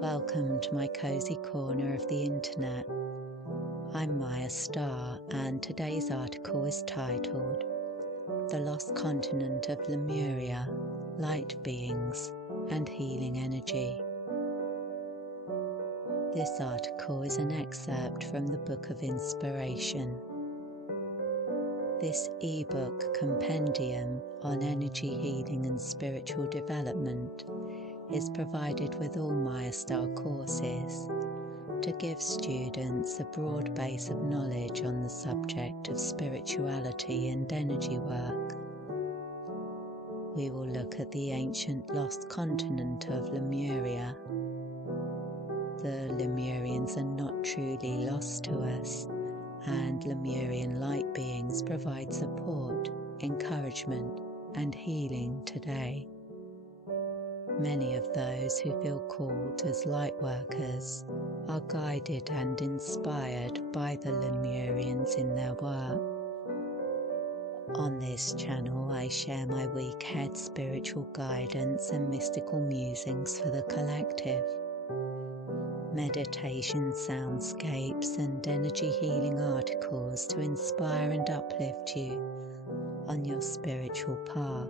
Welcome to my cozy corner of the internet. I'm Mayastar, and today's article is titled The Lost Continent of Lemuria, Light Beings and Healing Energy. This article is an excerpt from the Book of Inspiration. This ebook compendium on energy healing and spiritual development is provided with all Mayastar courses to give students a broad base of knowledge on the subject of spirituality and energy work. We will look at the ancient lost continent of Lemuria. The Lemurians are not truly lost to us, and Lemurian light beings provide support, encouragement, and healing today. Many of those who feel called as Lightworkers are guided and inspired by the Lemurians in their work. On this channel, I share my week-ahead spiritual guidance and mystical musings for the collective. Meditation soundscapes and energy healing articles to inspire and uplift you on your spiritual path.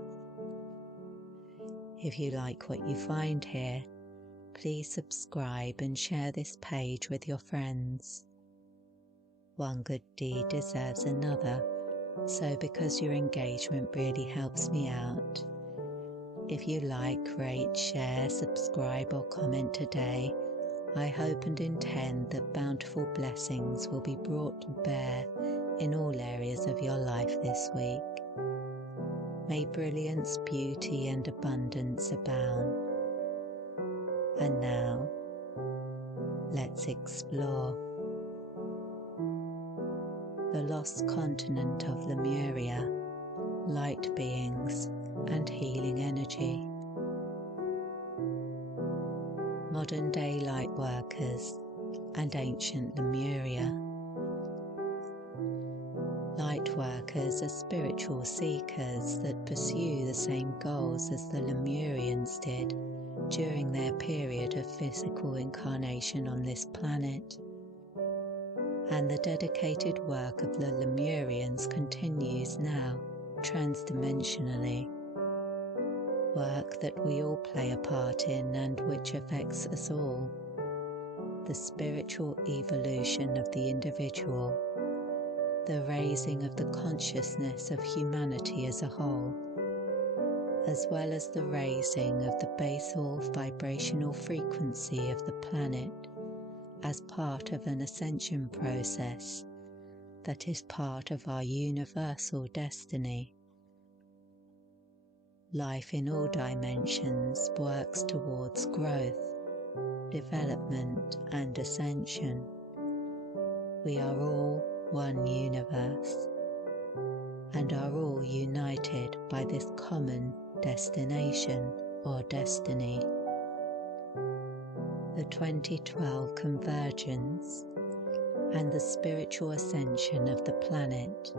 If you like what you find here, please subscribe and share this page with your friends. One good deed deserves another, so because your engagement really helps me out, if you like, rate, share, subscribe or comment today, I hope and intend that bountiful blessings will be brought to bear in all areas of your life this week. May brilliance, beauty and abundance abound. And now, let's explore the lost continent of Lemuria, light beings and healing energy. Modern-day Lightworkers and ancient Lemuria. Lightworkers are spiritual seekers that pursue the same goals as the Lemurians did during their period of physical incarnation on this planet. And the dedicated work of the Lemurians continues now, transdimensionally. Work that we all play a part in and which affects us all. The spiritual evolution of the individual, the raising of the consciousness of humanity as a whole, as well as the raising of the basal vibrational frequency of the planet as part of an ascension process that is part of our universal destiny. Life in all dimensions works towards growth, development and ascension. We are all one universe and are all united by this common destination or destiny. The 2012 convergence and the spiritual ascension of the planet.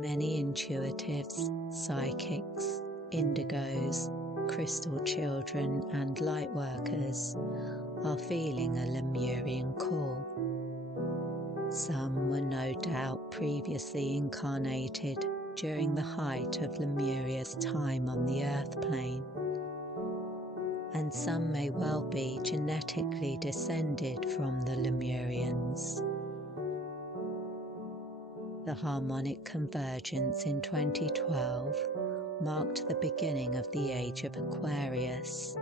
Many intuitives, psychics, indigos, crystal children and lightworkers are feeling a Lemurian call. Some were no doubt previously incarnated during the height of Lemuria's time on the earth plane, and some may well be genetically descended from the Lemurians. The harmonic convergence in 2012 marked the beginning of the age of Aquarius.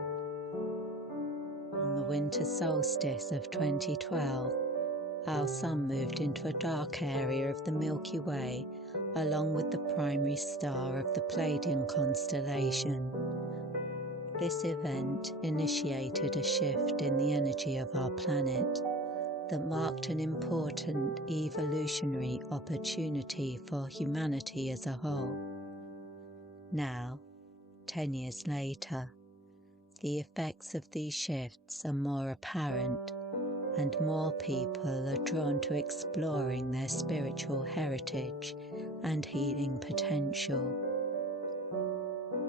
On the winter solstice of 2012, our sun moved into a dark area of the Milky Way along with the primary star of the Pleiadian constellation. This event initiated a shift in the energy of our planet that marked an important evolutionary opportunity for humanity as a whole. Now, 10 years later, the effects of these shifts are more apparent and more people are drawn to exploring their spiritual heritage and healing potential.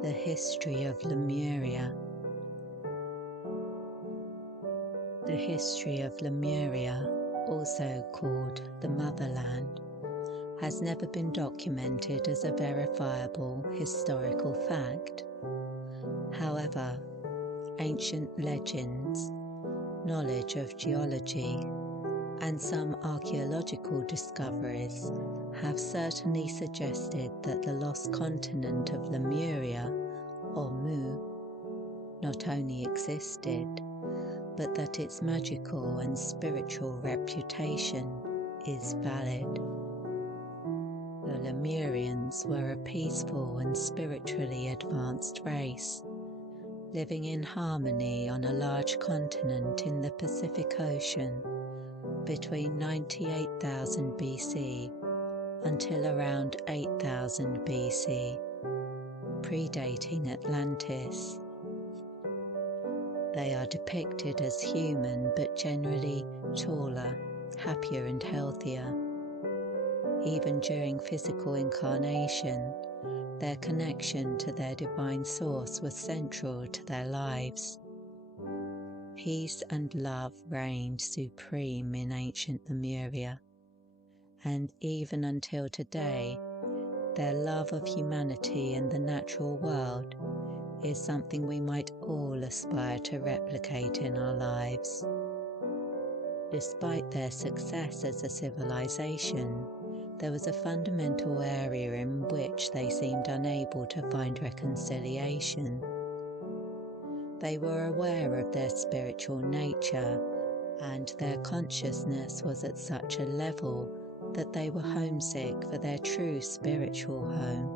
The history of Lemuria. The history of Lemuria, also called the Motherland, has never been documented as a verifiable historical fact. However, ancient legends, knowledge of geology, and some archaeological discoveries have certainly suggested that the lost continent of Lemuria, or Mu, not only existed, but that its magical and spiritual reputation is valid. The Lemurians were a peaceful and spiritually advanced race, living in harmony on a large continent in the Pacific Ocean between 98,000 BC until around 8,000 BC, predating Atlantis. They are depicted as human but generally taller, happier and healthier. Even during physical incarnation, their connection to their divine source was central to their lives. Peace and love reigned supreme in ancient Lemuria, and even until today, their love of humanity and the natural world is something we might all aspire to replicate in our lives. Despite their success as a civilization, there was a fundamental area in which they seemed unable to find reconciliation. They were aware of their spiritual nature, and their consciousness was at such a level that they were homesick for their true spiritual home.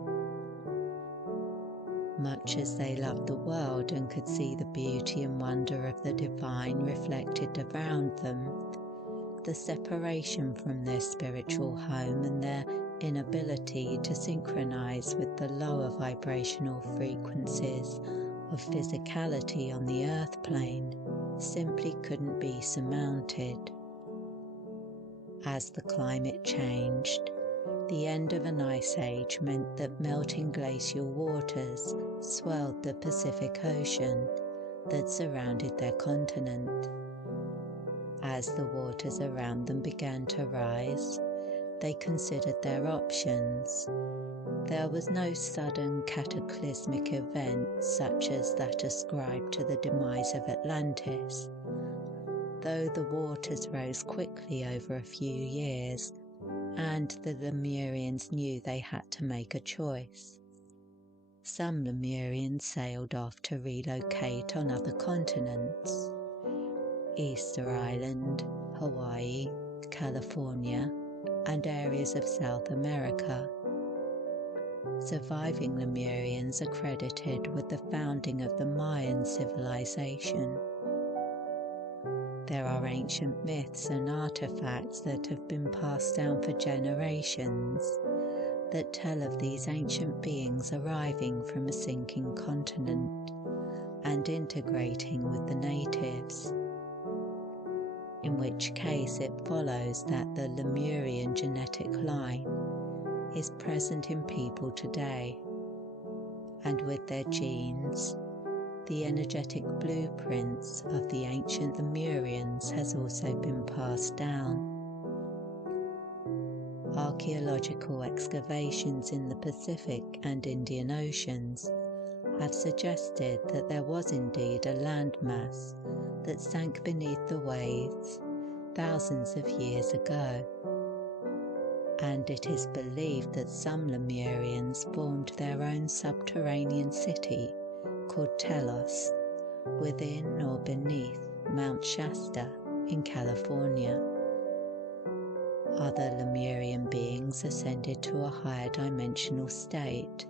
Much as they loved the world and could see the beauty and wonder of the divine reflected around them, the separation from their spiritual home and their inability to synchronize with the lower vibrational frequencies of physicality on the earth plane simply couldn't be surmounted. As the climate changed, the end of an ice age meant that melting glacial waters swelled the Pacific Ocean that surrounded their continent. As the waters around them began to rise, they considered their options. There was no sudden cataclysmic event such as that ascribed to the demise of Atlantis, though the waters rose quickly over a few years, and the Lemurians knew they had to make a choice. Some Lemurians sailed off to relocate on other continents: Easter Island, Hawaii, California, and areas of South America. Surviving Lemurians are credited with the founding of the Mayan civilization. There are ancient myths and artifacts that have been passed down for generations that tell of these ancient beings arriving from a sinking continent and integrating with the natives, in which case it follows that the Lemurian genetic line is present in people today, and with their genes, the energetic blueprints of the ancient Lemurians has also been passed down. Archaeological excavations in the Pacific and Indian Oceans have suggested that there was indeed a landmass that sank beneath the waves thousands of years ago, and it is believed that some Lemurians formed their own subterranean city called Telos within or beneath Mount Shasta in California. Other Lemurian beings ascended to a higher dimensional state.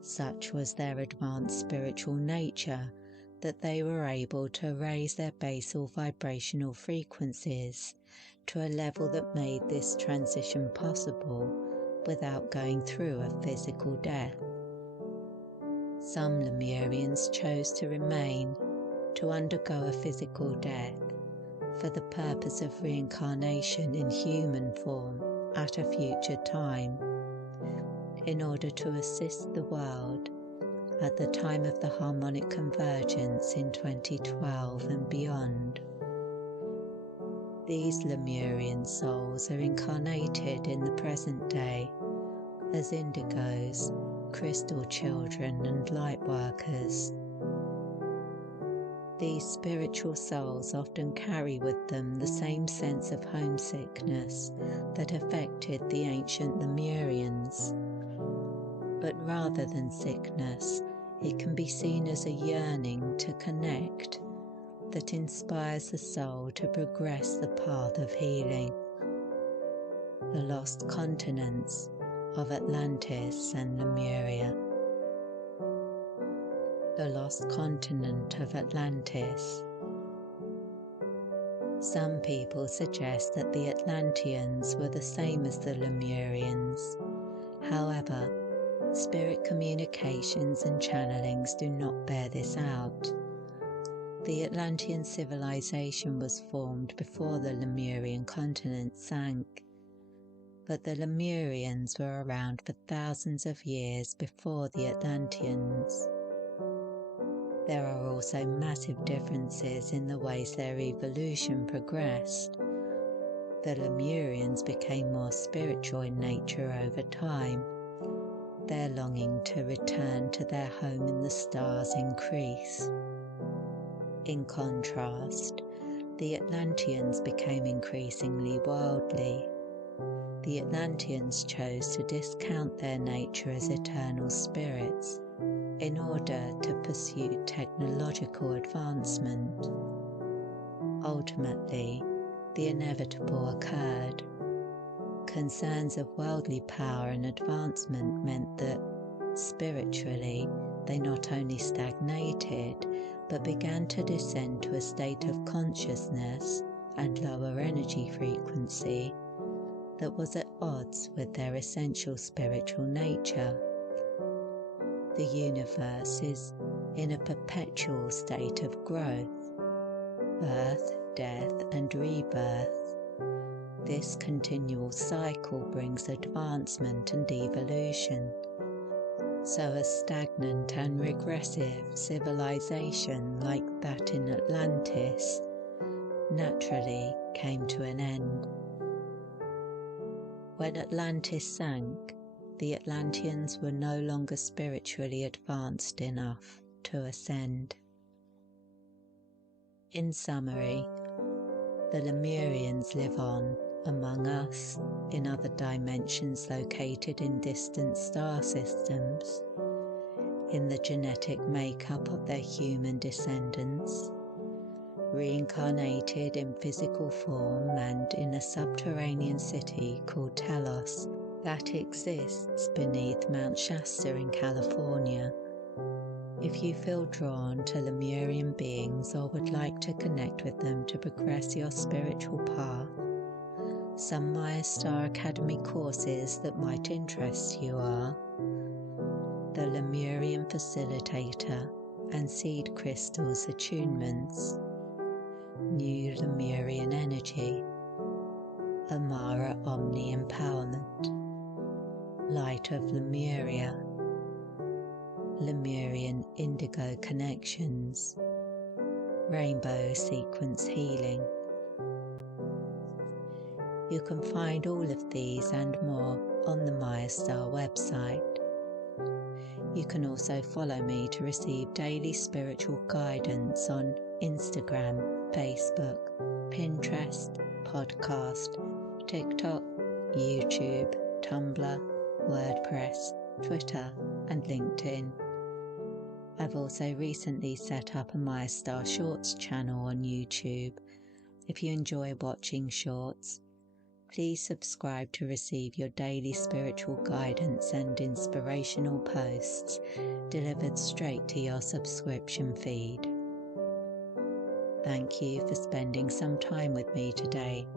Such was their advanced spiritual nature that they were able to raise their basal vibrational frequencies to a level that made this transition possible without going through a physical death. Some Lemurians chose to remain to undergo a physical death for the purpose of reincarnation in human form at a future time, in order to assist the world at the time of the harmonic convergence in 2012 and beyond. These Lemurian souls are incarnated in the present day as indigos, crystal children and lightworkers. These spiritual souls often carry with them the same sense of homesickness that affected the ancient Lemurians. But rather than sickness, it can be seen as a yearning to connect that inspires the soul to progress the path of healing. The lost continents of Atlantis and Lemuria. The lost continent of Atlantis. Some people suggest that the Atlanteans were the same as the Lemurians. However, spirit communications and channelings do not bear this out. The Atlantean civilization was formed before the Lemurian continent sank, but the Lemurians were around for thousands of years before the Atlanteans. There are also massive differences in the ways their evolution progressed. The Lemurians became more spiritual in nature over time. Their longing to return to their home in the stars increased. In contrast, the Atlanteans became increasingly worldly. The Atlanteans chose to discount their nature as eternal spirits in order to pursue technological advancement. Ultimately, the inevitable occurred. Concerns of worldly power and advancement meant that, spiritually, they not only stagnated, but began to descend to a state of consciousness and lower energy frequency that was at odds with their essential spiritual nature. The universe is in a perpetual state of growth, birth, death, and rebirth. This continual cycle brings advancement and evolution. So a stagnant and regressive civilization like that in Atlantis naturally came to an end. When Atlantis sank, the Atlanteans were no longer spiritually advanced enough to ascend. In summary, the Lemurians live on among us in other dimensions located in distant star systems, in the genetic makeup of their human descendants, reincarnated in physical form and in a subterranean city called Telos that exists beneath Mount Shasta in California. If you feel drawn to Lemurian beings or would like to connect with them to progress your spiritual path, some Mayastar Academy courses that might interest you are the Lemurian Facilitator and Seed Crystals Attunements, New Lemurian Energy, Amara Omni Empowerment, Light of Lemuria, Lemurian Indigo Connections, Rainbow Sequence Healing. You can find all of these and more on the Mayastar website. You can also follow me to receive daily spiritual guidance on Instagram, Facebook, Pinterest, podcast, TikTok, YouTube, Tumblr, WordPress, Twitter, and LinkedIn. I've also recently set up a Mayastar Shorts channel on YouTube. If you enjoy watching shorts, please subscribe to receive your daily spiritual guidance and inspirational posts delivered straight to your subscription feed. Thank you for spending some time with me today.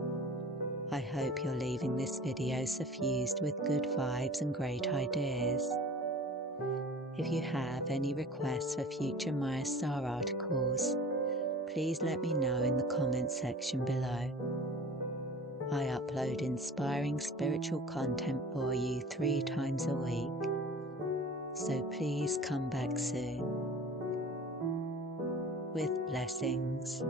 I hope you're leaving this video suffused with good vibes and great ideas. If you have any requests for future Mayastar articles, please let me know in the comments section below. I upload inspiring spiritual content for you 3 times a week, so please come back soon. With blessings.